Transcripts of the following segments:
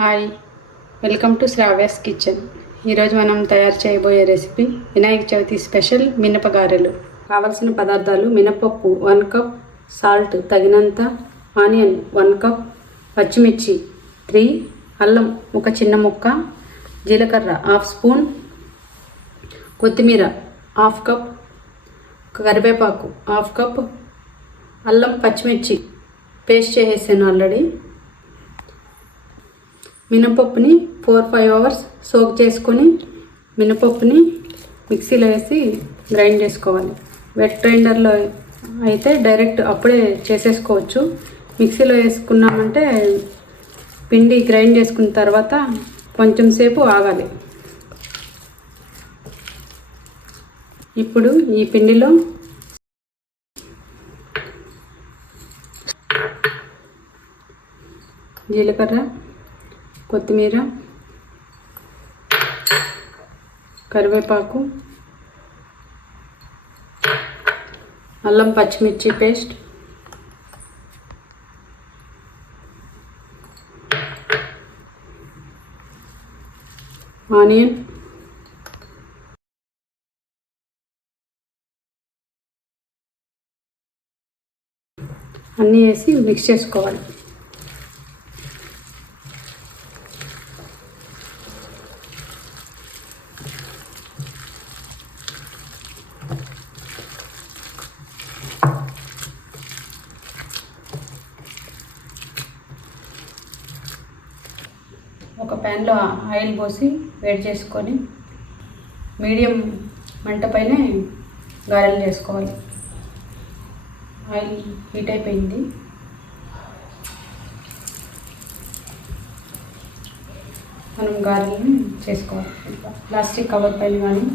Hi, welcome to Shravya's kitchen. ఈరోజు మనం తయారు చేయబోయే రెసిపీ వినాయక చవితి స్పెషల్ మినపగారెలు. కావలసిన పదార్థాలు: మినపప్పు 1 కప్, సాల్ట్ తగినంత, ఆనియన్ 1 కప్, పచ్చిమిర్చి 3, అల్లం ఒక చిన్న ముక్క, జీలకర్ర 1/2 స్పూన్, కొత్తిమీర 1/2 కప్, కరివేపాకు 1/2 కప్, అల్లం పచ్చిమిర్చి పేస్ట్ చేసేసాను ఆల్రెడీ. మినపప్పుని 4-5 అవర్స్ సోక్ చేసుకొని మినపప్పుని మిక్సీలో వేసి గ్రైండ్ చేసుకోవాలి. వెట్ గ్రైండర్లో అయితే డైరెక్ట్ అప్పుడే చేసేసుకోవచ్చు. మిక్సీలో వేసుకున్నామంటే పిండి గ్రైండ్ చేసుకున్న తర్వాత కొంచెం సేపు ఆగాలి. ఇప్పుడు ఈ పిండిలో జీలకర్ర, కొత్తిమీర, కరివేపాకు, అల్లం పచ్చిమిర్చి పేస్ట్, ఆనియన్, అన్నీ వేసి మిక్స్ చేసుకోవాలి. ఒక ప్యాన్లో ఆయిల్ పోసి వేడి చేసుకొని మీడియం మంట పైనే గారెలు చేసుకోవాలి. ఆయిల్ హీట్ అయిపోయింది. మనం గారెలను చేసుకోవాలి. ప్లాస్టిక్ కవర్ పైన కానీ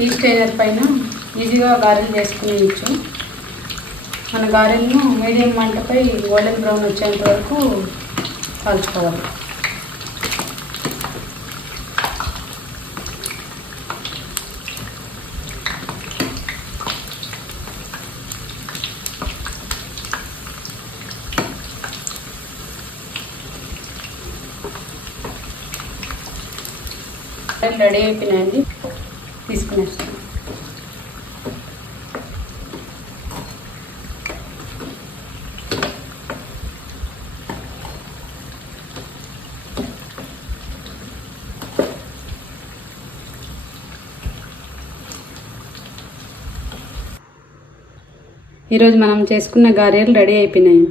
టీ స్టైనర్ పైన ఈజీగా గారెలు చేసుకునేయచ్చు. మన గారెలను మీడియం మంటపై గోల్డెన్ బ్రౌన్ వచ్చేంత వరకు కాల్చుకోవాలి. రెడీ అయిపోయినాయండి, తీసుకునేస్తాను. ఈరోజు మనం చేసుకున్న గారెలు రెడీ అయిపోయినాయి.